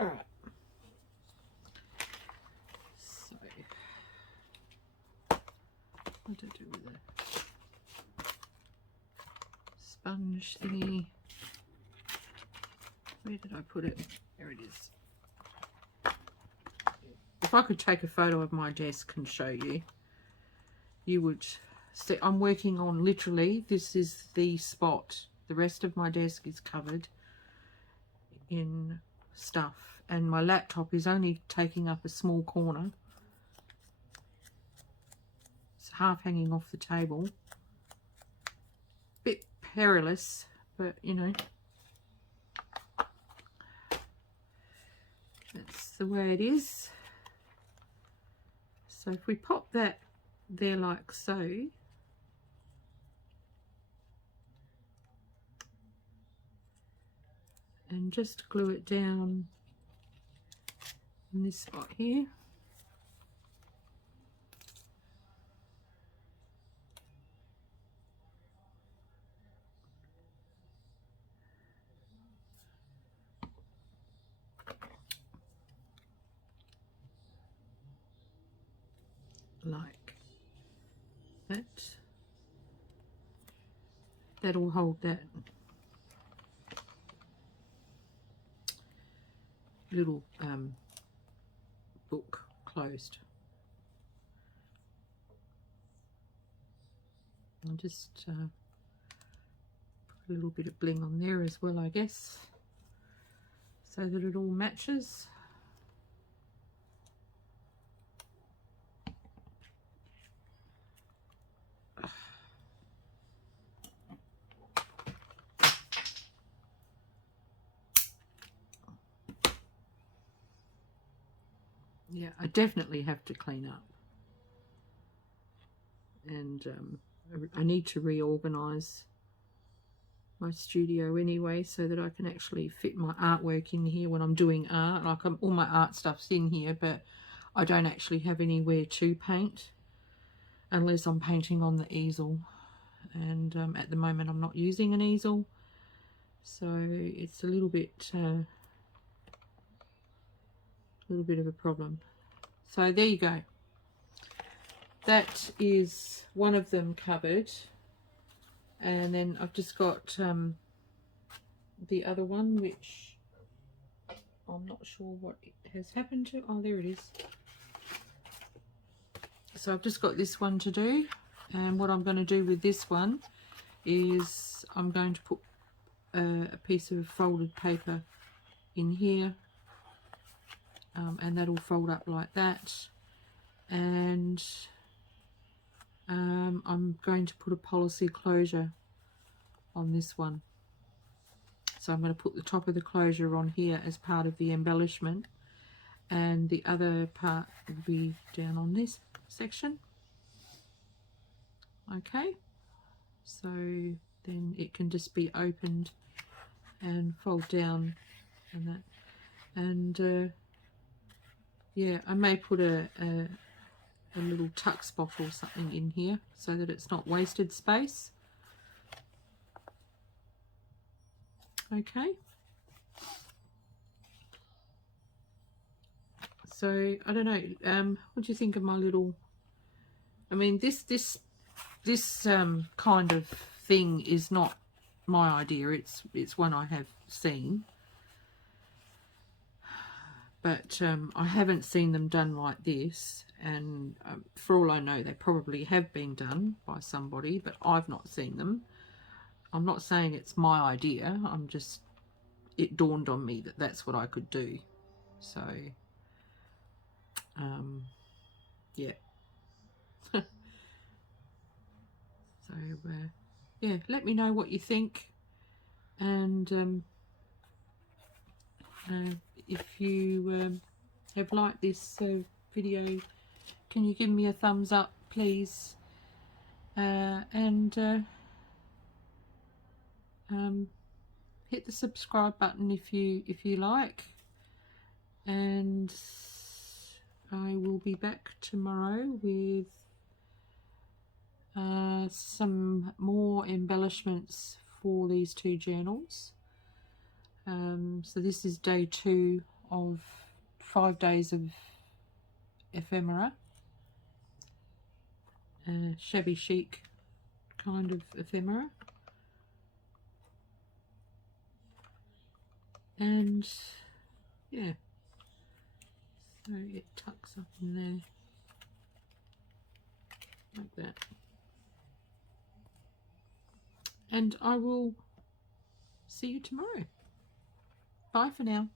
alright. So what do I do with a sponge thingy? Where did I put it? There it is. If I could take a photo of my desk and show you, you would see I'm working on, literally, this is the spot. The rest of my desk is covered in stuff, and my laptop is only taking up a small corner. It's half hanging off the table. Bit perilous, but you know, that's the way it is. So if we pop that there like so, and just glue it down in this spot here. Like that. That'll hold that little book closed. I'll just put a little bit of bling on there as well, I guess, so that it all matches. Yeah, I definitely have to clean up, and I need to reorganize my studio anyway, so that I can actually fit my artwork in here when I'm doing art. Like all my art stuff's in here, but I don't actually have anywhere to paint unless I'm painting on the easel, and at the moment I'm not using an easel, so it's a little bit of a problem. So there you go. That is one of them covered, and then I've just got the other one, which I'm not sure what has happened to. Oh, there it is. So I've just got this one to do, and what I'm going to do with this one is I'm going to put a piece of folded paper in here, and that'll fold up like that, and I'm going to put a policy closure on this one. So I'm going to put the top of the closure on here as part of the embellishment, and the other part will be down on this section Okay, so then it can just be opened and fold down and that. And yeah, I may put a little tuck spot or something in here so that it's not wasted space. Okay, so I don't know, what do you think of my little, I mean, this kind of thing is not my idea, it's one I have seen, but I haven't seen them done like this, and for all I know they probably have been done by somebody, but I've not seen them. I'm not saying it's my idea, I'm just, it dawned on me that that's what I could do. So yeah. So yeah, let me know what you think, and if you have liked this video, can you give me a thumbs up, please, and hit the subscribe button if you like, and I will be back tomorrow with some more embellishments for these two journals. So this is day 2 of 5 days of ephemera, shabby chic kind of ephemera, and yeah, so it tucks up in there like that, and I will see you tomorrow. Bye for now.